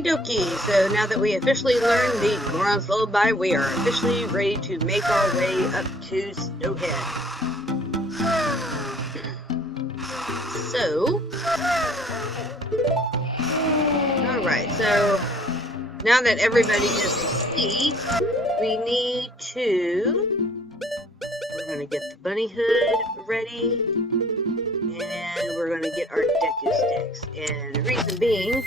Okie dokie, so now that we officially learned the Goron's Lullaby, we are officially ready to make our way up to Snowhead. So, alright, so now that everybody is asleep, we need to, we're going to get the bunny hood ready, and we're going to get our Deku sticks, and the reason being,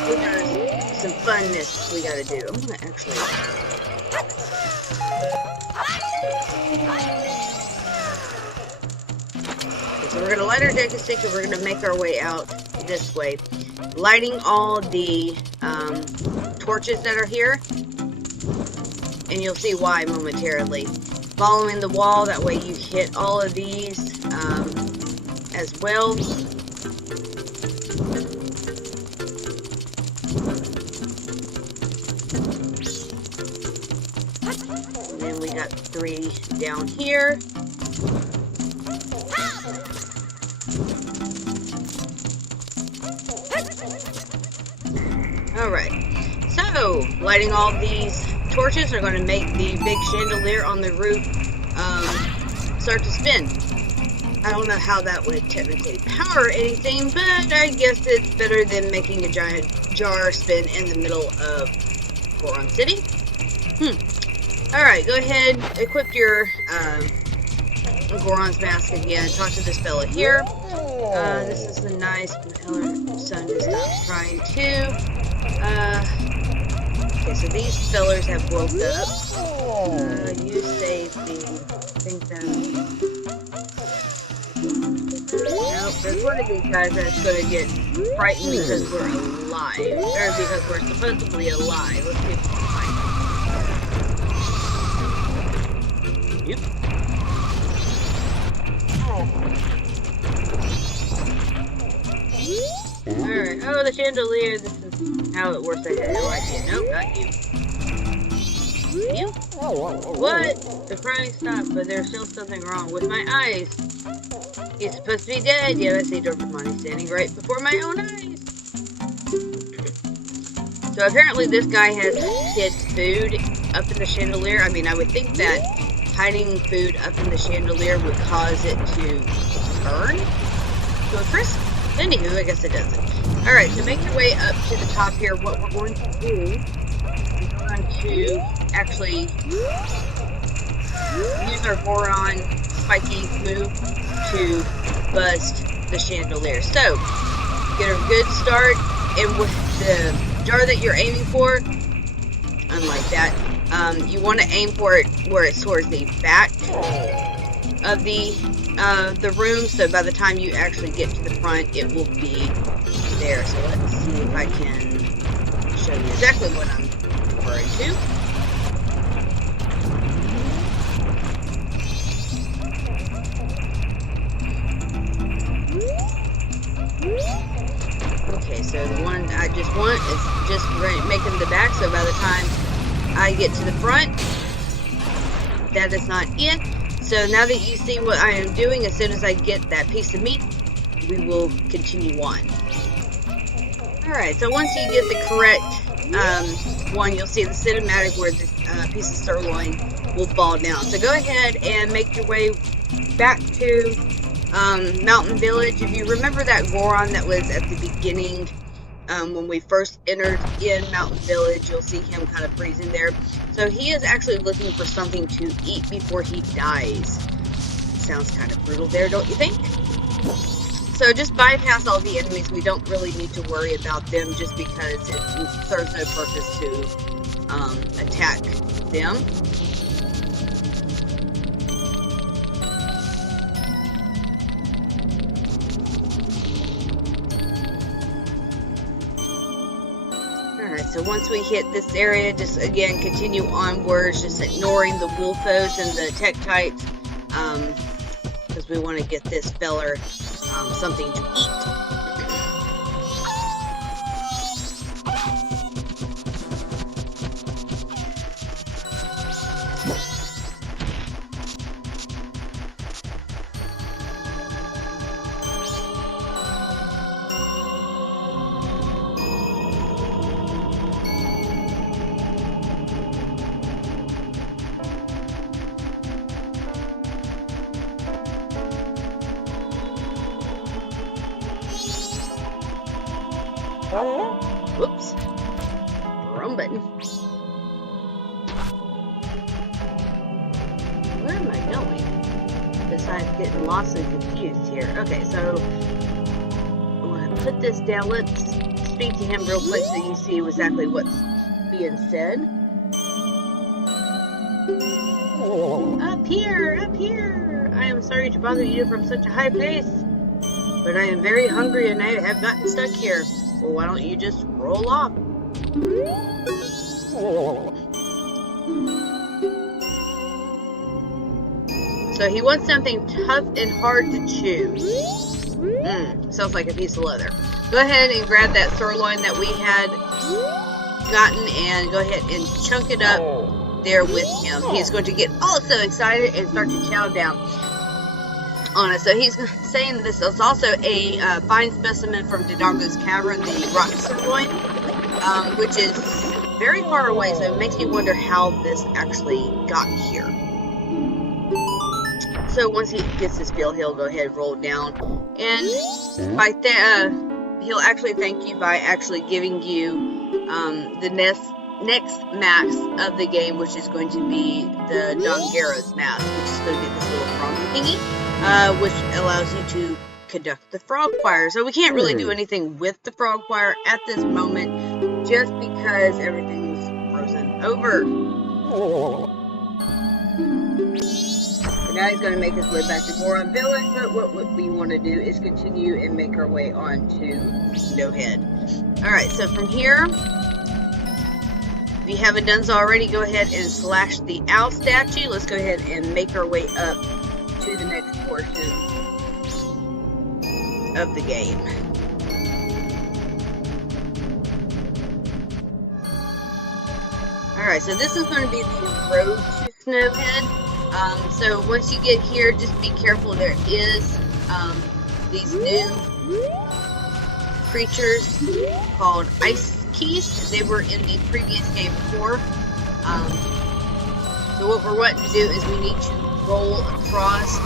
there's some funness we gotta do. I'm gonna actually... Okay, so we're gonna light our Deku stick and we're gonna make our way out this way. Lighting all the torches that are here, and you'll see why momentarily. Following the wall, that way you hit all of these as well. And then we got 3 down here. Alright, so lighting all these torches are going to make the big chandelier on the roof start to spin. I don't know how that would technically power anything, but I guess it's better than making a giant jar spin in the middle of Goron City. Alright, go ahead, equip your Goron's mask again. Talk to this fella here. This is a nice, our son is not trying to. Okay, so these fellers have woke up. You saved the, I think that... Nope, there's one of these guys that's gonna get frightened because we're alive. Or because we're supposedly alive. Let's see if we can find him. Yep. Alright, oh, the chandelier, this is how it works. I had no idea. Nope, not you. You? What? The crying stopped, but there's still something wrong with my eyes. He's supposed to be dead, yet I see Dorpamani standing right before my own eyes. So apparently this guy has hid food up in the chandelier. I mean, I would think that hiding food up in the chandelier would cause it to burn to a crisp. Anywho, I guess it doesn't. Alright, so make your way up to the top here. What we're going to do is we're going to actually use our Goron spiky move to bust the chandelier. So, get a good start, and with the jar that you're aiming for, unlike that, you want to aim for it where it's towards the back of the room, so by the time you actually get to the front, it will be there. So let's see if I can show you exactly what I'm referring to. Okay, so the one I just want is just making the back, so by the time I get to the front, that is not it. So now that you see what I am doing, as soon as I get that piece of meat, we will continue on. Alright, so once you get the correct one, you'll see the cinematic where this piece of sirloin will fall down. So go ahead and make your way back to Mountain Village. If you remember that Goron that was at the beginning, when we first entered in Mountain Village, you'll see him kind of freezing there. So he is actually looking for something to eat before he dies. Sounds kind of brutal there, don't you think? So just bypass all the enemies. We don't really need to worry about them just because it serves no purpose to attack them. So once we hit this area, just again continue onwards, just ignoring the Wolfos and the Tektites, because we want to get this feller something to eat. Whoops. Wrong button. Where am I going? Besides getting lost and confused here. Okay, so I'm going to put this down. Let's speak to him real quick so you see exactly what's being said. Up here, up here. I am sorry to bother you from such a high pace, but I am very hungry and I have gotten stuck here. Well, why don't you just roll off? So he wants something tough and hard to chew. Sounds like a piece of leather. Go ahead and grab that sirloin that we had gotten and go ahead and chunk it up there with him. He's going to get all so excited and start to chow down on it. So he's saying this is also a fine specimen from Dodongo's Cavern, the rock sirloin, which is very far away, so it makes me wonder how this actually got here. So once he gets his fill, he'll go ahead and roll down, and by he'll actually thank you by actually giving you the next max of the game, which is going to be the Dongero's mask, which is going to be this little frog thingy, which allows you to conduct the frog choir. So we can't really do anything with the frog choir at this moment, just because everything's frozen over. So now he's going to make his way back to Goron Village, but what we want to do is continue and make our way on to Snowhead. Alright, so from here, if you haven't done so already, go ahead and slash the owl statue. Let's go ahead and make our way up to the next portion of the game. Alright, so this is going to be the road to Snowhead. So once you get here, just be careful. There is these new creatures called ice keys. They were in the previous game before. So what we're wanting to do is we need to roll across.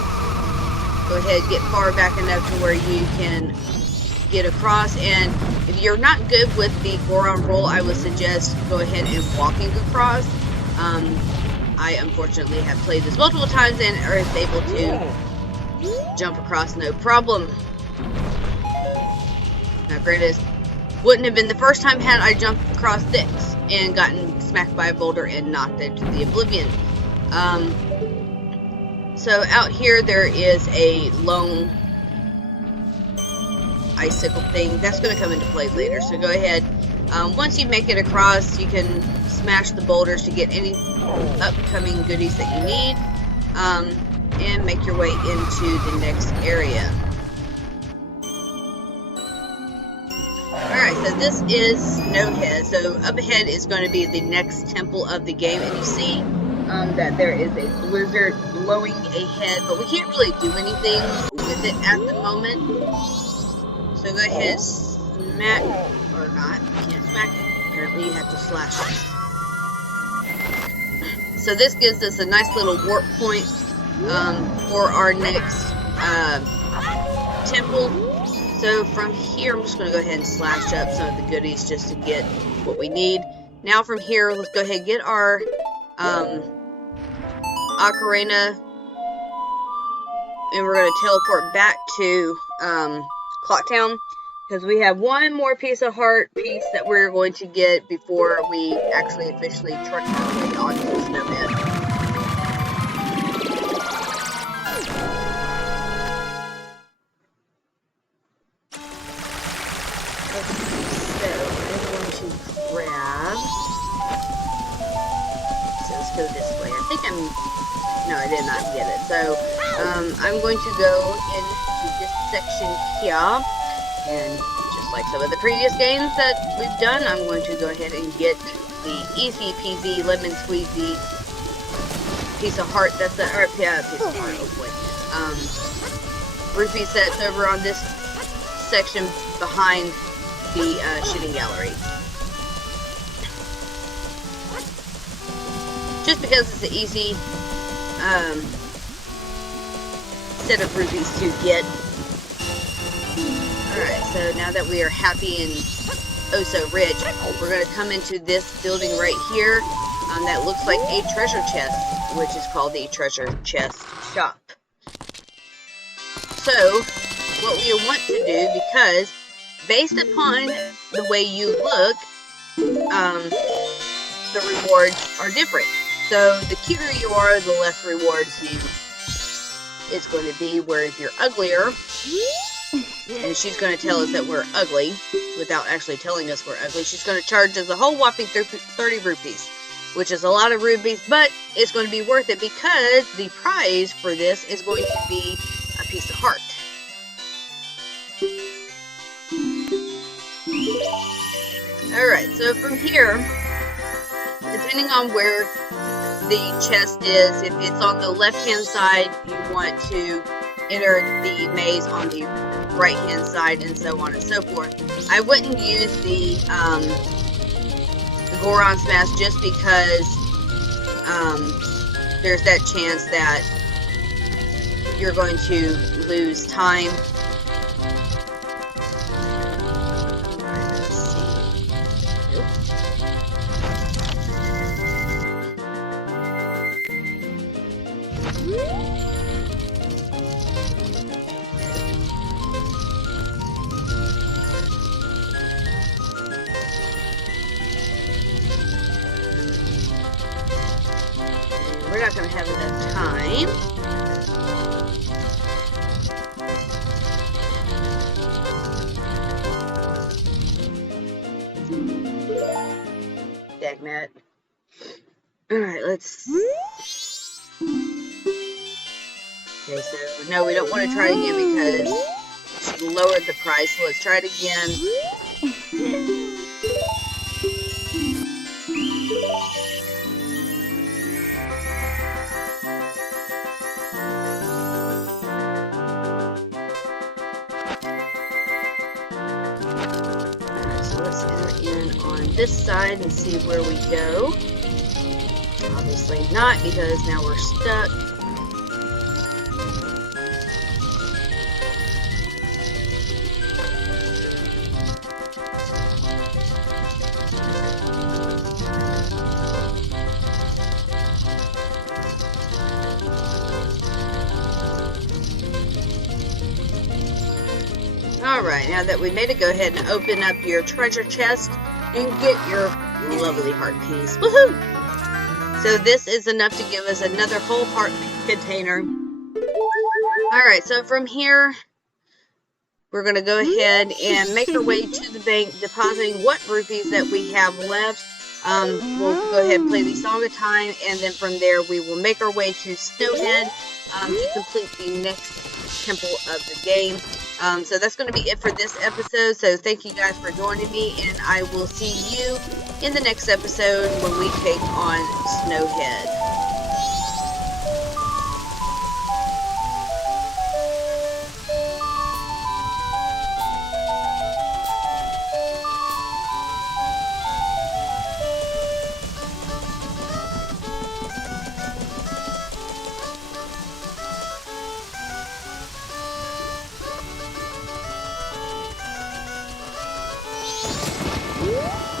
Go ahead, get far back enough to where you can get across. And if you're not good with the Goron roll, I would suggest go ahead and walking across. I unfortunately have played this multiple times and are able to jump across no problem. Now granted, wouldn't have been the first time had I jumped across this and gotten smacked by a boulder and knocked into the oblivion. So out here there is a lone icicle thing. That's going to come into play later, so go ahead. Once you make it across, you can smash the boulders to get any upcoming goodies that you need, and make your way into the next area. Alright, so this is Snowhead. So up ahead is going to be the next temple of the game, and you see that there is a blizzard blowing ahead, but we can't really do anything with it at the moment. So go ahead, smack, or not, you can't smack it, apparently you have to slash it. So this gives us a nice little warp point for our next temple. So from here, I'm just going to go ahead and slash up some of the goodies just to get what we need. Now from here, let's go ahead and get our ocarina, and we're going to teleport back to Clocktown, because we have one more piece of heart piece that we're going to get before we actually officially trek our way onto Snowhead. Go this way. I think no, I did not get it. So, I'm going to go into this section here, and just like some of the previous games that we've done, I'm going to go ahead and get the easy peasy lemon squeezy piece of heart. That's the piece of heart. Oh boy. Rupee that's over on this section behind the shooting gallery. Just because it's an easy set of rupees to get. Alright, so now that we are happy and oh so rich, we're going to come into this building right here that looks like a treasure chest, which is called the treasure chest shop. So what we want to do, because based upon the way you look, the rewards are different. So the cuter you are, the less rewards it's going to be, where if you're uglier, and she's going to tell us that we're ugly without actually telling us we're ugly, she's going to charge us a whole whopping 30 rupees, which is a lot of rupees, but it's going to be worth it because the prize for this is going to be a piece of heart. Alright, so from here, depending on where the chest is, if it's on the left-hand side, you want to enter the maze on the right-hand side, and so on and so forth. I wouldn't use the Goron Smash just because there's that chance that you're going to lose time. We're not going to have enough time. Dagnabbit. Alright, let's... Okay, so no, we don't want to try again because she lowered the price. So let's try it again. So let's enter in on this side and see where we go. Obviously not, because now we're stuck. Alright, now that we made it, go ahead and open up your treasure chest and get your lovely heart piece. Woohoo! So this is enough to give us another whole heart container. Alright, so from here, we're going to go ahead and make our way to the bank, depositing what rupees that we have left. We'll go ahead and play the Song of Time, and then from there we will make our way to Snowhead to complete the next temple of the game. So that's going to be it for this episode. So thank you guys for joining me, and I will see you in the next episode when we take on Snowhead. Woo!